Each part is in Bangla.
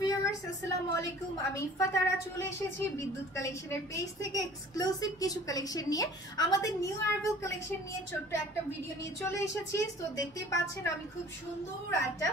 ভিউয়ার্স আসসালামু আলাইকুম আমি ফাতারা চলে এসেছি বিদ্যুৎ কালেকশনের পেজ থেকে এক্সক্লুসিভ কিছু কালেকশন নিয়ে আমাদের নিউ অ্যারাইভাল কালেকশন নিয়ে ছোট্ট একটা ভিডিও নিয়ে চলে এসেছি। তো দেখতেই পাচ্ছেন আমি খুব সুন্দর একটা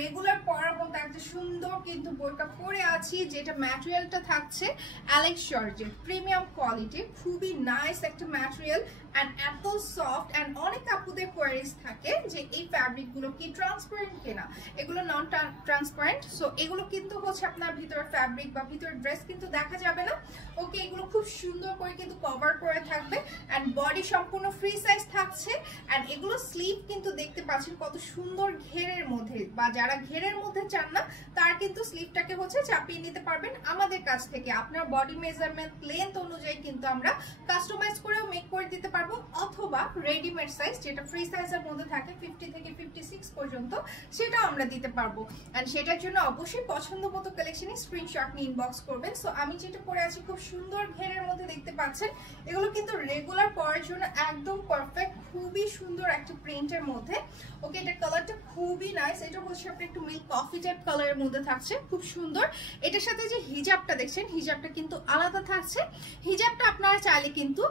রেগুলার পরার মতো একটা সুন্দর কিন্তু বোরকা পরে আছি, যেটা ম্যাটেরিয়ালটা থাকছে অ্যালেক্স জর্জেট প্রিমিয়াম কোয়ালিটি, খুবই নাইস একটা ম্যাটেরিয়াল এন্ড এত সফট এন্ড অনেক আপুদের কোয়ারিজ থাকে যে এই ফ্যাব্রিক গুলো কি ট্রান্সপারেন্ট কিনা, এগুলো নন ট্রান্সপারেন্ট। সো এগুলো কিন্তু আপনার ভিতর ফ্যাব্রিক বা ভিতর ড্রেস কিন্তু দেখা যাবে না। ওকে, এগুলো খুব সুন্দর করে কিন্তু কভার করে থাকবে এন্ড বডি সম্পূর্ণ ফ্রি সাইজ থাকছে এন্ড এগুলো স্লিভ কিন্তু দেখতে পাচ্ছেন কত সুন্দর ঘেরের মধ্যে, বা যারা ঘেরের মধ্যে চান না তার কিন্তু স্লিভটাকে চাপিয়ে নিতে পারবেন আমাদের কাছ থেকে। আপনার বডি মেজারমেন্ট লেন্থ অনুযায়ী কিন্তু আমরা কাস্টমাইজ করেও মেক করে দিতে পারবো, অথবা রেডিমেড সাইজ যেটা ফ্রি সাইজের মধ্যে থাকে 50 থেকে 56 পর্যন্ত সেটাও আমরা দিতে পারবো। এন্ড সেটার জন্য অবশ্যই পছন্দ মতো কালেকশনে স্ক্রিনশট নিয়ে ইনবক্স করবেন। সো আমি যেটা পরে আছি খুব সুন্দর ঘেরের মধ্যে দেখতে পাচ্ছেন, এগুলো কিন্তু রেগুলার পরার জন্য একদম পারফেক্ট, খুবই সুন্দর একটা প্রিন্টের মধ্যে। ওকে, এটা কালারটা খুবই নাইস, এটা আপনি একটু মিল্ক কফি টাইপ কালারের মধ্যে থাকছে, খুব সুন্দর। এটার সাথে যে হিজাবটা দেখছেন হিজাবটা কিন্তু আলাদা থাকছে, হিজাবটা আপনারা চাইলে কিন্তু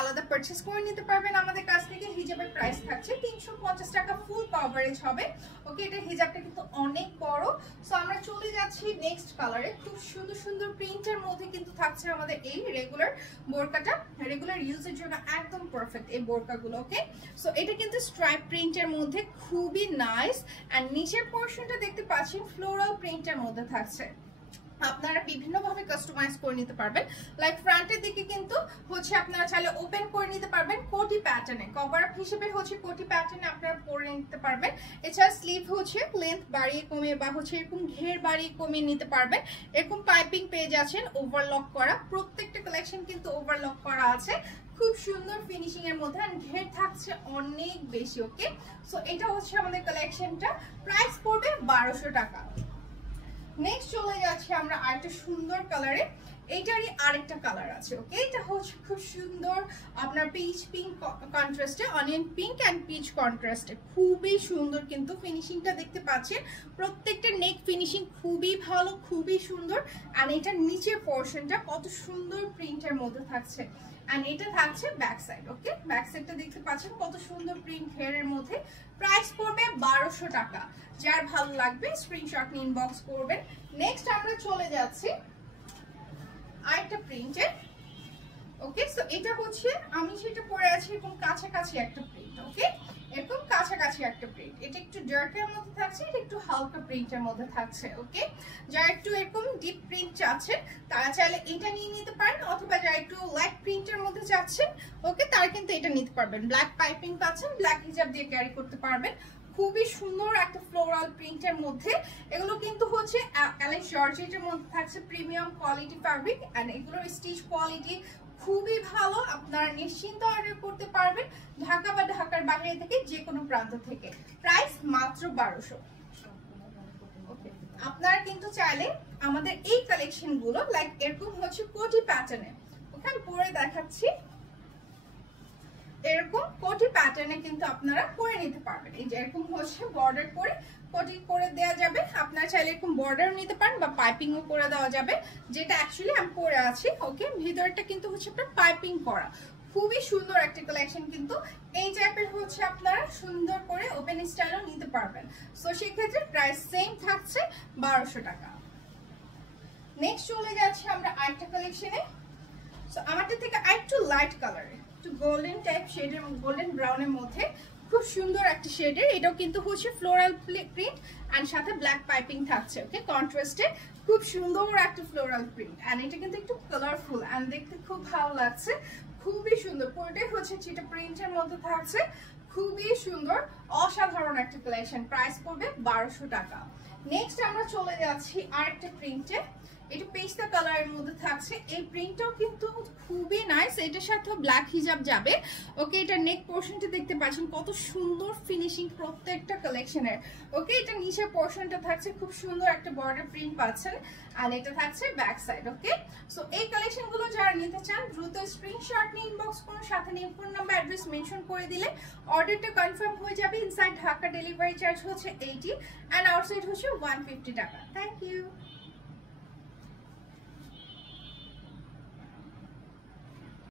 আলাদা পারচেজ করে নিতে পারবেন আমাদের কাছ থেকে। হিজাবের প্রাইস থাকছে 350 টাকা, ফুল কভারেজ হবে। ওকে, এটা হিজাবটা কিন্তু অনেক বড়। সো আমরা চলে যাচ্ছি নেক্সট কালারে, খুব সুন্দর সুন্দর প্রিন্টের মধ্যে কিন্তু থাকছে আমাদের এই রেগুলার বোরকাটা, রেগুলার ইউজের জন্য একদম পারফেক্ট এই বোরকাগুলো। ওকে, সো এটা কিন্তু স্ট্রাইপ প্রিন্টের মধ্যে খুবই নাইস এন্ড নিচের পোরশনটা দেখতে পাচ্ছেন ফ্লোরাল প্রিন্টের মধ্যে থাকছে। আপনারা বিভিন্ন ভাবে কাস্টমাইজ করে নিতে পারবেন। লাইক ফ্রন্টের দিকে কিন্তু আপনারা চাইলে ওপেন করে নিতে পারবেন কোটি প্যাটার্নে, কভার আপ হিসেবে কোটি প্যাটার্নে আপনারা পরে নিতে পারবেন। এছাড়া স্লিভ লেন্থ বাড়িয়ে কমিয়ে বা এরকম ঘের বাড়িয়ে কমিয়ে নিতে পারবেন। এরকম পাইপিং পেয়ে যাচ্ছেন ওভারলক করা, প্রত্যেকটা কালেকশন কিন্তু ওভারলক করা আছে, খুব সুন্দর ফিনিশিং এর মধ্যে এন্ড ঘের থাকছে অনেক বেশি। ওকে, সো এটা আমাদের কালেকশনটা, প্রাইস পড়বে 1200 টাকা। নেক্সট চলে যাচ্ছে আমরা আরেকটা সুন্দর কালারে, এইটারই আরেকটা কালার আছে। ওকে, এটা খুব সুন্দর আপনার পিচ পিঙ্ক কন্ট্রাস্টে, অনিয়ন পিঙ্ক এন্ড পিচ কন্ট্রাস্টে, খুবই সুন্দর কিন্তু ফিনিশিংটা দেখতে পাচ্ছেন। প্রত্যেকটা নেক ফিনিশিং খুবই ভালো, খুবই সুন্দর। আর এটার নিচের পোরশনটা কত সুন্দর প্রিন্টের মধ্যে থাকছে এন্ড এটা থাকছে ব্যাক সাইড। ওকে, ব্যাক সাইডটা দেখতে পাচ্ছেন কত সুন্দর প্রিন্ট হেয়ারের মধ্যে, প্রাইস পড়বে 1200 টাকা। যার ভালো লাগবে স্ক্রিনশট নিয়ে ইনবক্স করবেন। নেক্সট আমরা চলে যাচ্ছি আরেকটা প্রিন্টে। ওকে, সো এটা আমি যেটা পরে আছি এরকম কাছাকাছি একটা প্রিন্ট। ওকে, এরকম কাছাকাছি একটা প্রিন্ট, এটা একটু ডার্কের মধ্যে থাকছে, এটা একটু হালকা প্রিন্টের মধ্যে থাকছে। ওকে, যারা একটু এরকম ডিপ প্রিন্ট চাচ্ছেন তারা চাইলে এটা নিয়ে নিতে পারেন, অথবা যারা একটু লাইট প্রিন্টের মধ্যে চাচ্ছেন ওকে তারা কিন্তু এটা নিতে পারবেন। ব্ল্যাক পাইপিং পাচ্ছেন, ব্ল্যাক হিজাব দিয়ে ক্যারি করতে পারবেন, খুবই সুন্দর একটা ফ্লোরাল প্রিন্টের মধ্যে। এগুলো কিন্তু অ্যালেক্স জর্জেটের মধ্যে থাকছে প্রিমিয়াম কোয়ালিটি ফ্যাব্রিক এন্ড এগুলোর স্টিচ কোয়ালিটি খুবই ভালো, আপনারা নিশ্চিন্ত অর্ডার করতে পারবেন ঢাকা বা ঢাকার বাইরে থেকে যে কোনো প্রান্ত থেকে। প্রাইস মাত্র 1200। ওকে, আপনারা কিন্তু চাইলে আমাদের এই কালেকশন গুলো লাইক এরকম কোটি প্যাটার্নে, ওখানে পরে দেখাচ্ছি, এরকম কোটি প্যাটার্নে কিন্তু আপনারা পরে নিতে পারবেন। এই যে এরকম বর্ডার করে কোটি করে দেওয়া যাবে, আপনারা চাইলে এরকম বর্ডারও নিতে পারেন বা পাইপিংও করে দেওয়া যাবে, যেটা অ্যাকচুয়ালি আমি পরে আছি। ওকে, ভিতরটা কিন্তু আপনার পাইপিং করা, খুবই সুন্দর একটা কালেকশন। কিন্তু এই টাইপের আপনারা সুন্দর করে ওপেন স্টাইলও নিতে পারবেন। সো সেক্ষেত্রে প্রাইস সেম থাকছে 1200 টাকা। নেক্সট চলে যাচ্ছে আমরা আরেকটা কালেকশনে। সো আমারটা থেকে আরেকটু লাইট কালারে, একটু গোল্ডেন টাইপ শেডের, গোল্ডেন ব্রাউনের মধ্যে খুব সুন্দর একটা শেডের, এটাও কিন্তু ফ্লোরাল প্রিন্ট এন্ড সাথে ব্ল্যাক পাইপিং থাকছে। ওকে, কন্ট্রাস্টে খুব সুন্দর একটা ফ্লোরাল প্রিন্ট এন্ড এটা কিন্তু একটু কালারফুল এন্ড দেখতে খুব ভালো লাগছে, খুবই সুন্দর। পুরোটাই চিটা প্রিন্টের মধ্যে থাকছে, খুবই সুন্দর, অসাধারণ একটা কালেকশন। প্রাইস পড়বে 1200 টাকা। নেক্সট আমরা চলে যাচ্ছি আরেকটা প্রিন্টে, এটা পেস্তা কালারের মধ্যে থাকছে। এই প্রিন্টটাও কিন্তু খুবই নাইস, এটার সাথে ব্ল্যাক হিজাব যাবে। ওকে, এটা নেক পোর্শনটা দেখতে পাচ্ছেন কত সুন্দর ফিনিশিং প্রত্যেকটা কালেকশনের। ওকে, এটা নিচের পোর্শনটা থাকছে খুব সুন্দর একটা বর্ডার প্রিন্ট পাচ্ছেন, আর এটা থাকছে ব্যাক সাইড। ওকে, সো এই কালেকশনগুলো যারা নিতে চান দ্রুত স্ক্রিনশট নিয়ে ইনবক্স করুন, সাথে নিয়ে ফোন নাম্বার অ্যাড্রেস মেনশন করে দিলে অর্ডারটা কনফার্ম হয়ে যাবে। ইনসাইড ঢাকা ডেলিভারি চার্জ হচ্ছে 80 অ্যান্ড আউটসাইড হচ্ছে 150 টাকা। Thank you.